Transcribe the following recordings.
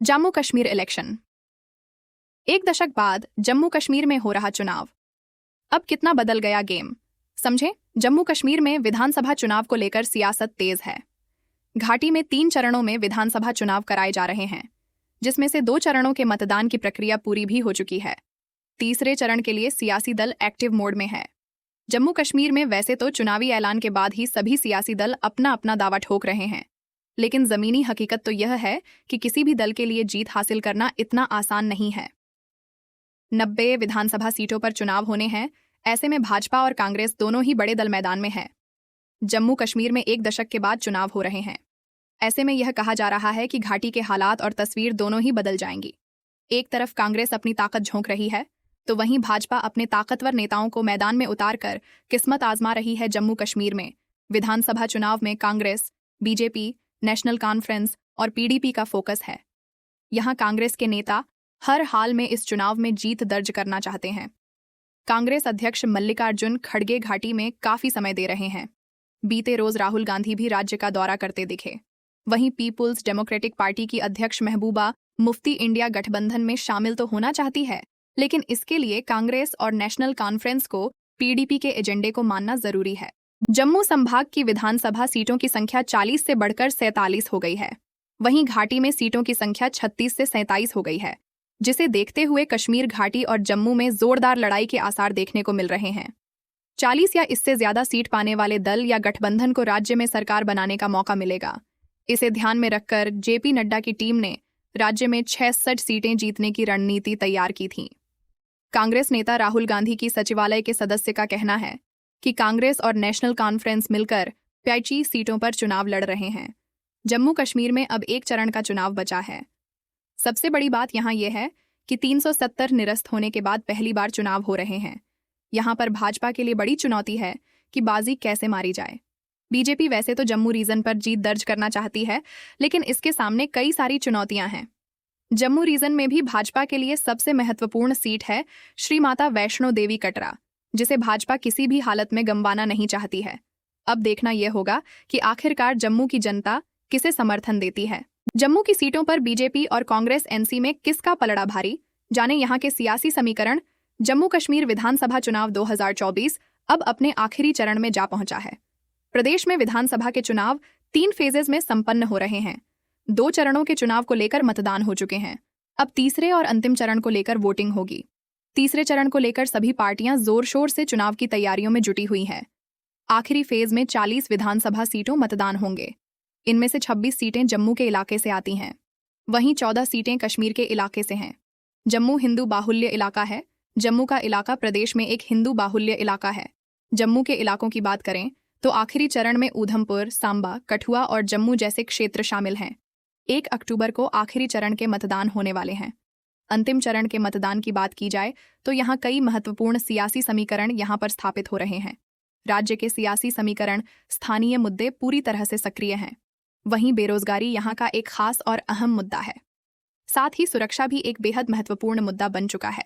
Jammu Kashmir election. एक दशक बाद जम्मू कश्मीर में हो रहा चुनाव। अब कितना बदल गया गेम, समझे। जम्मू कश्मीर में विधानसभा चुनाव को लेकर सियासत तेज है। घाटी में 3 चरणों में विधानसभा चुनाव कराए जा रहे हैं, जिसमें से 2 चरणों के मतदान की प्रक्रिया पूरी भी हो चुकी है। तीसरे चरण के लिए सियासी दल एक्टिव मोड में है। जम्मू कश्मीर में वैसे तो चुनावी ऐलान के बाद ही सभी सियासी दल अपना अपना दावा ठोक रहे हैं, लेकिन जमीनी हकीकत तो यह है कि किसी भी दल के लिए जीत हासिल करना इतना आसान नहीं है। 90 विधानसभा सीटों पर चुनाव होने हैं। ऐसे में भाजपा और कांग्रेस दोनों ही बड़े दल मैदान में है। जम्मू कश्मीर में 1 दशक के बाद चुनाव हो रहे हैं। ऐसे में यह कहा जा रहा है कि घाटी के हालात और तस्वीर दोनों ही बदल जाएंगी। एक तरफ कांग्रेस अपनी ताकत झोंक रही है, तो वहीं भाजपा अपने ताकतवर नेताओं को मैदान में उतारकर किस्मत आजमा रही है। जम्मू कश्मीर में विधानसभा चुनाव में कांग्रेस, बीजेपी, नेशनल कॉन्फ्रेंस और पीडीपी का फोकस है। यहां कांग्रेस के नेता हर हाल में इस चुनाव में जीत दर्ज करना चाहते हैं। कांग्रेस अध्यक्ष मल्लिकार्जुन खड़गे घाटी में काफी समय दे रहे हैं। बीते रोज राहुल गांधी भी राज्य का दौरा करते दिखे। वहीं पीपुल्स डेमोक्रेटिक पार्टी की अध्यक्ष महबूबा मुफ्ती इंडिया गठबंधन में शामिल तो होना चाहती है, लेकिन इसके लिए कांग्रेस और नेशनल कॉन्फ्रेंस को पीडीपी के एजेंडे को मानना जरूरी है। जम्मू संभाग की विधानसभा सीटों की संख्या 40 से बढ़कर 47 हो गई है। वहीं घाटी में सीटों की संख्या 36 से 27 हो गई है, जिसे देखते हुए कश्मीर घाटी और जम्मू में जोरदार लड़ाई के आसार देखने को मिल रहे हैं। 40 या इससे ज्यादा सीट पाने वाले दल या गठबंधन को राज्य में सरकार बनाने का मौका मिलेगा। इसे ध्यान में रखकर जेपी नड्डा की टीम ने राज्य में 66 सीटें जीतने की रणनीति तैयार की थी। कांग्रेस नेता राहुल गांधी की सचिवालय के सदस्य का कहना है कि कांग्रेस और नेशनल कॉन्फ्रेंस मिलकर 25 सीटों पर चुनाव लड़ रहे हैं। जम्मू कश्मीर में अब 1 चरण का चुनाव बचा है। सबसे बड़ी बात यहां यह है कि 370 निरस्त होने के बाद पहली बार चुनाव हो रहे हैं। यहां पर भाजपा के लिए बड़ी चुनौती है कि बाजी कैसे मारी जाए। बीजेपी वैसे तो जम्मू रीजन पर जीत दर्ज करना चाहती है, लेकिन इसके सामने कई सारी चुनौतियां हैं। जम्मू रीजन में भी भाजपा के लिए सबसे महत्वपूर्ण सीट है श्री माता वैष्णो देवी कटरा, जिसे भाजपा किसी भी हालत में गंवाना नहीं चाहती है। अब देखना यह होगा कि आखिरकार जम्मू की जनता किसे समर्थन देती है। जम्मू की सीटों पर बीजेपी और कांग्रेस एनसी में किसका पलड़ा भारी, जाने यहां के सियासी समीकरण। जम्मू कश्मीर विधानसभा चुनाव 2024 अब अपने आखिरी चरण में जा पहुंचा है। प्रदेश में विधानसभा के चुनाव 3 फेजेज में संपन्न हो रहे हैं। 2 चरणों के चुनाव को लेकर मतदान हो चुके हैं। अब तीसरे और अंतिम चरण को लेकर वोटिंग होगी। तीसरे चरण को लेकर सभी पार्टियां जोर शोर से चुनाव की तैयारियों में जुटी हुई हैं। आखिरी फेज में 40 विधानसभा सीटों मतदान होंगे। इनमें से 26 सीटें जम्मू के इलाके से आती हैं, वहीं 14 सीटें कश्मीर के इलाके से हैं। जम्मू हिंदू बाहुल्य इलाका है। जम्मू का इलाका प्रदेश में एक हिंदू बाहुल्य इलाका है। जम्मू के इलाकों की बात करें तो आखिरी चरण में ऊधमपुर, सांबा, कठुआ और जम्मू जैसे क्षेत्र शामिल हैं। 1 अक्टूबर को आखिरी चरण के मतदान होने वाले हैं। अंतिम चरण के मतदान की बात की जाए तो यहाँ कई महत्वपूर्ण सियासी समीकरण यहाँ पर स्थापित हो रहे हैं। राज्य के सियासी समीकरण, स्थानीय मुद्दे पूरी तरह से सक्रिय हैं। वहीं बेरोजगारी यहाँ का एक खास और अहम मुद्दा है। साथ ही सुरक्षा भी एक बेहद महत्वपूर्ण मुद्दा बन चुका है।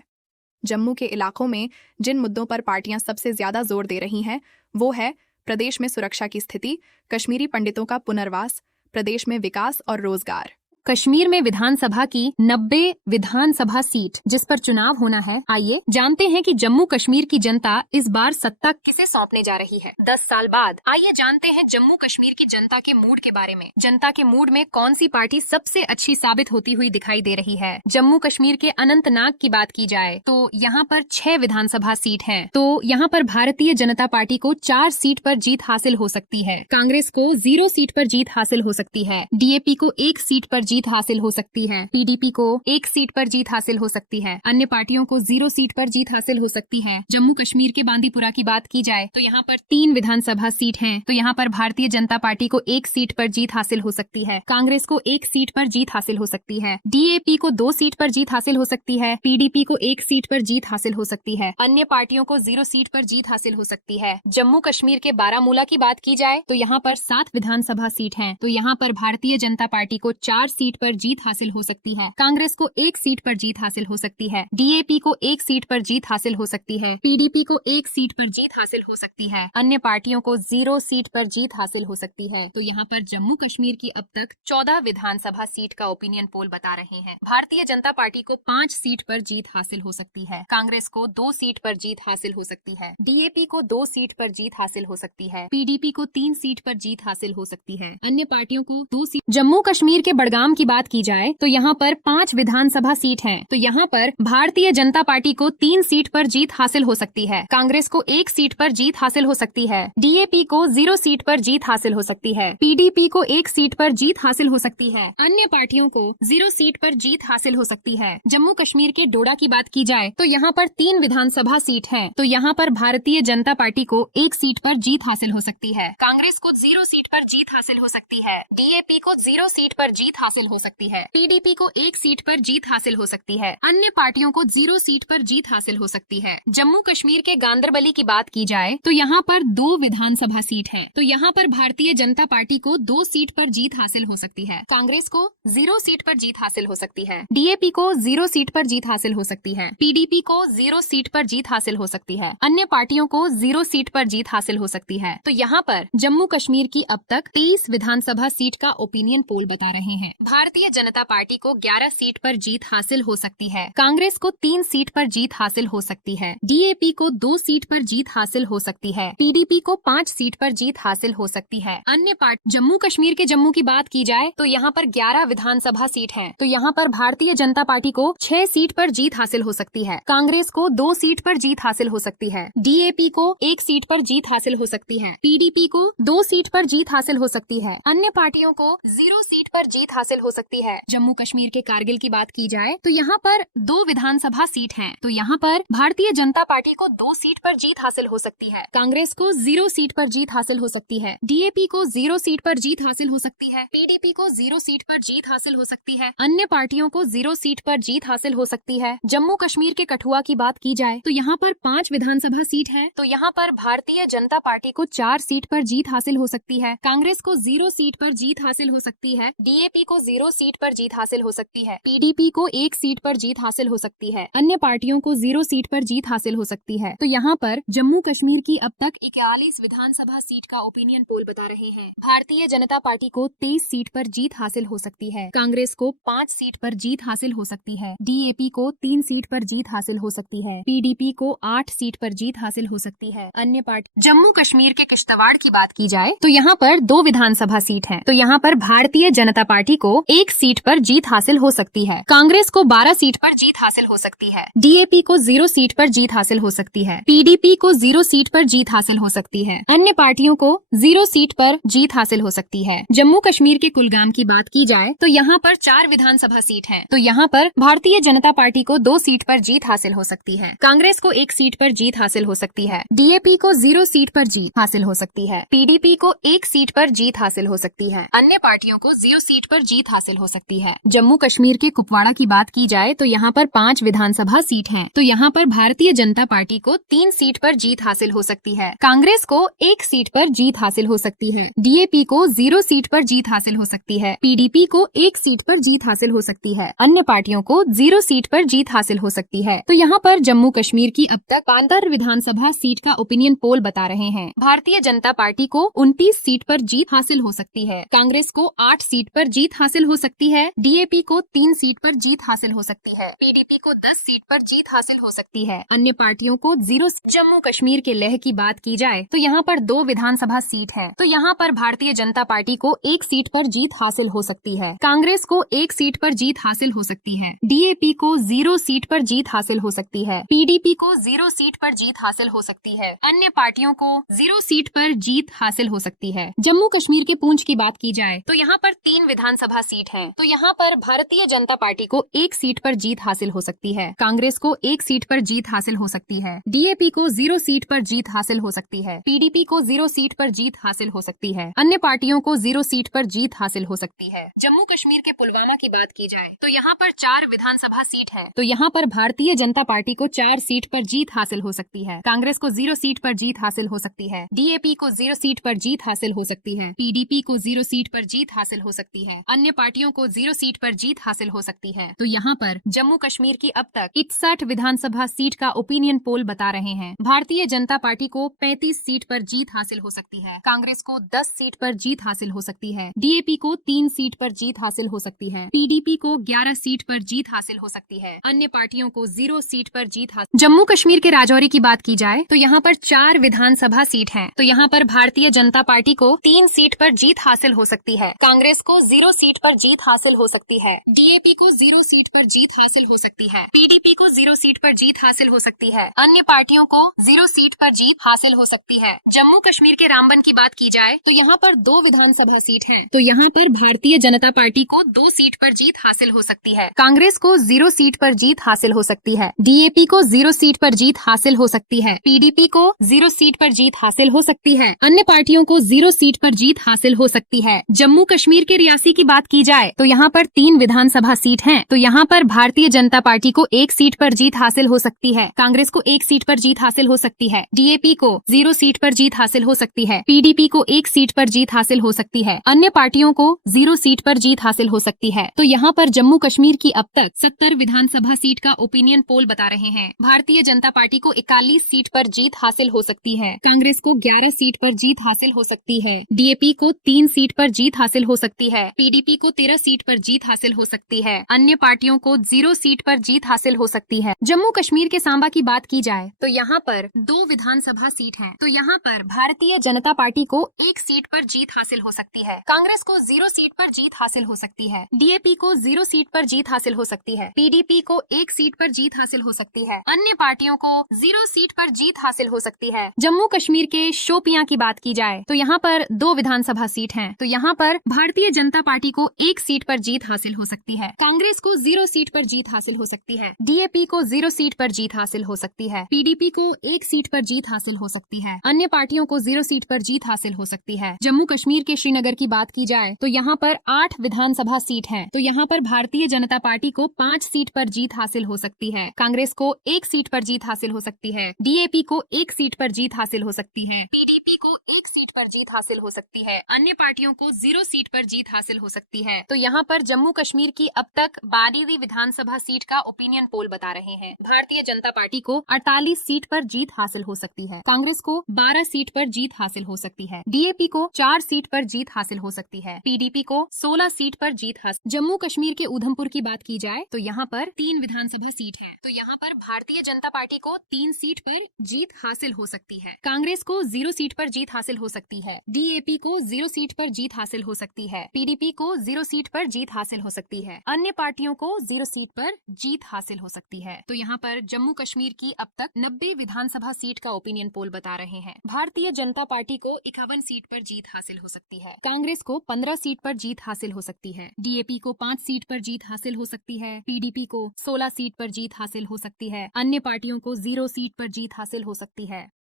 जम्मू के इलाकों में जिन मुद्दों पर पार्टियां सबसे ज्यादा जोर दे रही हैं, वो है प्रदेश में सुरक्षा की स्थिति, कश्मीरी पंडितों का पुनर्वास, प्रदेश में विकास और रोजगार। कश्मीर में विधानसभा की 90 विधानसभा सीट जिस पर चुनाव होना है, आइए जानते हैं कि जम्मू कश्मीर की जनता इस बार सत्ता किसे सौंपने जा रही है 10 साल बाद। आइए जानते हैं जम्मू कश्मीर की जनता के मूड के बारे में। जनता के मूड में कौन सी पार्टी सबसे अच्छी साबित होती हुई दिखाई दे रही है। जम्मू कश्मीर के अनंतनाग की बात की जाए तो यहाँ पर 6 विधानसभा सीट है। तो यहाँ पर भारतीय जनता पार्टी को 4 सीट पर जीत हासिल हो सकती है। कांग्रेस को 0 सीट पर जीत हासिल हो सकती है। डीएपी को 1 सीट पर जीत हासिल हो सकती है। पीडीपी को 1 सीट पर जीत हासिल हो सकती है। अन्य पार्टियों को 0 सीट पर जीत हासिल हो सकती है। जम्मू कश्मीर के बांदीपुरा की बात की जाए तो यहाँ पर 3 विधानसभा सीट हैं। तो यहाँ पर भारतीय जनता पार्टी को 1 सीट पर जीत हासिल हो सकती है। कांग्रेस को 1 सीट पर जीत हासिल हो सकती है। डीएपी को 2 सीट पर जीत हासिल हो सकती है। पीडीपी को 1 सीट पर जीत हासिल हो सकती है। अन्य पार्टियों को 0 सीट पर जीत हासिल हो सकती है। जम्मू कश्मीर के बारामूला की बात की जाए तो यहाँ पर 7 विधानसभा सीट है। तो यहाँ पर भारतीय जनता पार्टी को 4 सीट पर जीत हासिल हो सकती है। कांग्रेस को 1 सीट पर जीत हासिल हो सकती है। DAP को 1 सीट पर जीत हासिल हो सकती है। PDP को 1 सीट पर जीत हासिल हो सकती है। अन्य पार्टियों को 0 सीट पर जीत हासिल हो सकती है। तो यहाँ पर जम्मू कश्मीर की अब तक 14 विधानसभा सीट का ओपिनियन पोल बता रहे हैं। भारतीय जनता पार्टी को 5 सीट पर जीत हासिल हो सकती है। कांग्रेस को 2 सीट पर जीत हासिल हो सकती है। DAP को 2 सीट पर जीत हासिल हो सकती है। PDP को 3 सीट पर जीत हासिल हो सकती है। अन्य पार्टियों को 2 सीट। जम्मू कश्मीर के बड़गाम की बात की जाए तो यहाँ पर 5 विधानसभा सीट हैं। तो यहाँ पर भारतीय जनता पार्टी को 3 सीट पर जीत हासिल हो सकती है। कांग्रेस को 1 सीट पर जीत हासिल हो सकती है। DAP को 0 सीट पर जीत हासिल हो सकती है। PDP को 1 सीट पर जीत हासिल हो सकती है। अन्य पार्टियों को 0 सीट पर जीत हासिल हो सकती है। जम्मू कश्मीर के डोडा की बात की जाए तो यहाँ पर 3 विधानसभा सीट हैं। तो यहाँ पर भारतीय जनता पार्टी को 1 सीट पर जीत हासिल हो सकती है। कांग्रेस को 0 सीट पर जीत हासिल हो सकती है। DAP को 0 सीट पर जीत हासिल हो सकती है। PDP को 1 सीट पर जीत हासिल हो सकती है। अन्य पार्टियों को 0 सीट पर जीत हासिल हो सकती है। जम्मू कश्मीर के गांदरबली की बात की जाए तो यहाँ पर 2 विधानसभा सीट है। तो यहाँ पर भारतीय जनता पार्टी को 2 सीट पर जीत हासिल हो सकती है। कांग्रेस को 0 सीट पर जीत हासिल हो सकती है। DAP को 0 सीट पर जीत हासिल हो सकती है। PDP को 0 सीट पर जीत हासिल हो सकती है। अन्य पार्टियों को 0 सीट पर जीत हासिल हो सकती है। तो यहाँ पर जम्मू कश्मीर की अब तक 23 विधानसभा सीट का ओपिनियन पोल बता रहे हैं। भारतीय जनता पार्टी को 11 सीट पर जीत हासिल हो सकती है। कांग्रेस को 3 सीट पर जीत हासिल हो सकती है। DAP को 2 सीट पर जीत हासिल हो सकती है। PDP को 5 सीट पर जीत हासिल हो सकती है। अन्य पार्टी जम्मू कश्मीर के जम्मू की बात की जाए तो यहाँ पर 11 विधानसभा सीट है। तो यहाँ पर भारतीय जनता पार्टी को 6 सीट पर जीत हासिल हो सकती है। कांग्रेस को 2 सीट पर जीत हासिल हो सकती है। DAP को 1 सीट पर जीत हासिल हो सकती है। PDP को 2 सीट पर जीत हासिल हो सकती है। अन्य पार्टियों को 0 सीट पर जीत हासिल हो सकती है। जम्मू कश्मीर के कारगिल की बात की जाए तो यहाँ पर 2 विधानसभा सीट हैं। तो यहाँ पर भारतीय जनता पार्टी को 2 सीट पर जीत हासिल हो सकती है। कांग्रेस को 0 सीट पर जीत हासिल हो सकती है। DAP को 0 सीट पर जीत हासिल हो सकती है। PDP को 0 सीट पर जीत हासिल हो सकती है। अन्य पार्टियों को 0 सीट पर जीत हासिल हो सकती है। जम्मू कश्मीर के कठुआ की बात की जाए तो यहाँ पर 5 विधानसभा सीट है। तो यहाँ पर भारतीय जनता पार्टी को 4 सीट पर जीत हासिल हो सकती है। कांग्रेस को 0 सीट पर जीत हासिल हो सकती है। DAP को 0 सीट पर जीत हासिल हो सकती है। PDP को 1 सीट पर जीत हासिल हो सकती है। अन्य पार्टियों को 0 सीट पर जीत हासिल हो सकती है। तो यहाँ पर जम्मू कश्मीर की अब तक 41 विधानसभा सीट का ओपिनियन पोल बता रहे हैं। भारतीय जनता पार्टी को 23 सीट पर जीत हासिल हो सकती है। कांग्रेस को 5 सीट पर जीत हासिल हो सकती है। DAP को 3 सीट पर जीत हासिल हो सकती है। PDP को 8 सीट पर जीत हासिल हो सकती है। अन्य पार्टी जम्मू कश्मीर के किश्तवाड़ की बात की जाए तो यहाँ पर 2 विधानसभा सीट है। तो यहाँ पर भारतीय जनता पार्टी को 1 सीट पर जीत हासिल हो सकती है। कांग्रेस को 12 सीट पर जीत हासिल हो सकती है। DAP को 0 सीट पर जीत हासिल हो सकती है। PDP को 0 सीट पर जीत हासिल हो सकती है। अन्य पार्टियों को 0 सीट पर जीत हासिल हो सकती है। जम्मू कश्मीर के कुलगाम की बात की जाए तो यहाँ पर 4 विधानसभा सीट है। तो यहाँ पर भारतीय जनता पार्टी को 2 सीट पर जीत हासिल हो सकती है। कांग्रेस को 1 सीट पर जीत हासिल हो सकती है। DAP को 0 सीट पर जीत हासिल हो सकती है। PDP को 1 सीट पर जीत हासिल हो सकती है। अन्य पार्टियों को 0 सीट पर जीत हासिल हो सकती है। जम्मू कश्मीर के कुपवाड़ा की बात की जाए तो यहाँ पर 5 विधानसभा सीट हैं। तो यहाँ पर भारतीय जनता पार्टी को 3 सीट पर जीत हासिल हो सकती है। कांग्रेस को 1 सीट पर जीत हासिल हो सकती है। DAP को 0 सीट पर जीत हासिल हो सकती है। PDP को 1 सीट पर जीत हासिल हो सकती है। अन्य पार्टियों को 0 सीट पर जीत हासिल हो सकती है। तो यहाँ पर जम्मू कश्मीर की अब तक 72 विधानसभा सीट का ओपिनियन पोल बता रहे हैं। भारतीय जनता पार्टी को 29 सीट पर जीत हासिल हो सकती है। कांग्रेस को 8 सीट पर जीत हासिल हो सकती है। DAP को 3 सीट पर जीत हासिल हो सकती है। PDP को 10 सीट पर जीत हासिल हो सकती है। अन्य पार्टियों को 0। जम्मू कश्मीर के लेह की बात की जाए तो यहाँ पर 2 विधानसभा सीट है। तो यहाँ पर भारतीय जनता पार्टी को 1 सीट पर जीत हासिल हो सकती है। कांग्रेस को 1 सीट पर जीत हासिल हो सकती है। DAP को 0 सीट पर जीत हासिल हो सकती है। PDP को 0 सीट पर जीत हासिल हो सकती है। अन्य पार्टियों को 0 सीट पर जीत हासिल हो सकती है। जम्मू कश्मीर के पूंछ की बात की जाए तो यहाँ पर 3 विधानसभा सीट है। तो यहाँ पर भारतीय जनता पार्टी को 1 सीट पर जीत हासिल हो सकती है। कांग्रेस को 1 सीट पर जीत हासिल हो सकती है। DAP को 0 सीट पर जीत हासिल हो सकती है। PDP को 0 सीट पर जीत हासिल हो सकती है। अन्य पार्टियों को 0 सीट पर जीत हासिल हो सकती है। जम्मू कश्मीर के पुलवामा की बात की जाए तो यहाँ पर 4 विधानसभा सीट है। तो यहाँ पर भारतीय जनता पार्टी को 4 सीट पर जीत हासिल हो सकती है। कांग्रेस को 0 सीट पर जीत हासिल हो सकती है। DAP को 0 सीट पर जीत हासिल हो सकती है। PDP को 0 सीट पर जीत हासिल हो सकती है। अन्य पार्टियों को 0 सीट पर जीत हासिल हो सकती है। तो यहाँ पर जम्मू कश्मीर की अब तक 61 विधानसभा सीट का ओपिनियन पोल बता रहे हैं। भारतीय जनता पार्टी को 35 सीट पर जीत हासिल हो सकती है, कांग्रेस को 10 सीट पर जीत हासिल हो सकती है, डीएपी को 3 सीट पर जीत हासिल हो सकती है, पीडीपी को 11 सीट पर जीत हासिल हो सकती है, अन्य पार्टियों को 0 सीट पर जीत हासिल। जम्मू कश्मीर के राजौरी की बात की जाए तो यहाँ पर 4 विधानसभा सीट हैं। तो यहाँ पर भारतीय जनता पार्टी को 3 सीट पर जीत हासिल हो सकती है, कांग्रेस को 0 सीट पर जीत हासिल हो सकती है, डीएपी को 0 सीट पर जीत हासिल हो सकती है, पीडीपी को 0 सीट पर जीत हासिल हो सकती है, अन्य पार्टियों को 0 सीट पर जीत हासिल हो सकती है। जम्मू कश्मीर के रामबन की बात की जाए तो यहाँ पर 2 विधानसभा सीट हैं। तो यहाँ पर भारतीय जनता पार्टी को 2 सीट पर जीत हासिल हो सकती है, कांग्रेस को 0 सीट पर जीत हासिल हो सकती है, डीएपी को 0 सीट पर जीत हासिल हो सकती है, पीडीपी को 0 सीट पर जीत हासिल हो सकती है, अन्य पार्टियों को 0 सीट पर जीत हासिल हो सकती है। जम्मू कश्मीर के रियासी की बात की जाए तो यहाँ पर 3 विधानसभा सीट हैं। तो यहाँ पर भारतीय जनता पार्टी को 1 सीट पर जीत हासिल हो सकती है, कांग्रेस को 1 सीट पर जीत हासिल हो सकती है, डीएपी को 0 सीट पर जीत हासिल हो सकती है, पीडीपी को 1 सीट पर जीत हासिल हो सकती है, अन्य पार्टियों को 0 सीट पर जीत हासिल हो सकती है। तो यहाँ पर जम्मू कश्मीर की अब तक 70 विधानसभा सीट का ओपिनियन पोल बता रहे हैं। भारतीय जनता पार्टी को 41 सीट पर जीत हासिल हो सकती है, कांग्रेस को 11 सीट पर जीत हासिल हो सकती है, डीएपी को 3 सीट पर जीत हासिल हो सकती है, पीडीपी को 13 सीट पर जीत हासिल हो सकती है, अन्य पार्टियों को 0 सीट पर जीत हासिल हो सकती है। जम्मू कश्मीर के सांबा की बात की जाए तो यहाँ पर 2 विधानसभा सीट है। तो यहाँ पर भारतीय जनता पार्टी को 1 सीट पर जीत हासिल हो सकती है, कांग्रेस को 0 सीट पर जीत हासिल हो सकती है, डीएपी को 0 सीट पर जीत हासिल हो सकती है, पीडीपी को 1 सीट पर जीत हासिल हो सकती है, अन्य पार्टियों को 0 सीट पर जीत हासिल हो सकती है। जम्मू कश्मीर के शोपियां की बात की जाए तो यहाँ पर 2 विधानसभा सीट हैं। तो यहाँ पर भारतीय जनता पार्टी को 1 सीट पर जीत हासिल हो सकती है, कांग्रेस को 0 सीट पर जीत हासिल हो सकती है, डीएपी को 0 सीट पर जीत हासिल हो सकती है, पीडीपी को 1 सीट पर जीत हासिल हो सकती है, अन्य पार्टियों को 0 सीट पर जीत हासिल हो सकती है। जम्मू कश्मीर के श्रीनगर की बात की जाए तो यहाँ पर 8 विधानसभा सीट है। तो यहाँ पर भारतीय जनता पार्टी को 5 सीट पर जीत हासिल हो सकती है, कांग्रेस को 1 सीट पर जीत हासिल हो सकती है, डीएपी को 1 सीट पर जीत हासिल हो सकती है, पीडीपी को 1 सीट पर जीत हासिल हो सकती है, अन्य पार्टियों को 0 सीट पर जीत हासिल हो सकती है। तो यहाँ पर जम्मू कश्मीर की अब तक 12वीं विधानसभा सीट का ओपिनियन पोल बता रहे हैं। भारतीय जनता पार्टी को 48 सीट पर जीत हासिल हो सकती है, कांग्रेस को 12 सीट पर जीत हासिल हो सकती है, डीएपी को 4 सीट पर जीत हासिल हो सकती है, पीडीपी को 16 सीट पर जीत हासिल। जम्मू कश्मीर के उधमपुर की बात की जाए तो यहाँ पर 3 विधानसभा सीट है। तो यहाँ पर भारतीय जनता पार्टी को 3 सीट पर जीत हासिल हो सकती है, कांग्रेस को 0 सीट पर जीत हासिल हो सकती है, डीएपी को 0 सीट पर जीत हासिल हो सकती है, पीडीपी को 0 सीट पर जीत हासिल हो सकती है, अन्य पार्टियों को 0 सीट पर जीत हासिल हो सकती है। तो यहाँ पर जम्मू कश्मीर की अब तक 90 विधानसभा सीट का ओपिनियन पोल बता रहे हैं। भारतीय जनता पार्टी को 51 सीट पर जीत हासिल हो सकती है, कांग्रेस को 15 सीट पर जीत हासिल हो सकती है, डीएपी को 5 सीट पर जीत हासिल हो सकती है, पीडीपी को 16 सीट पर जीत हासिल हो सकती है, अन्य पार्टियों को 0 सीट पर जीत हासिल हो सकती है।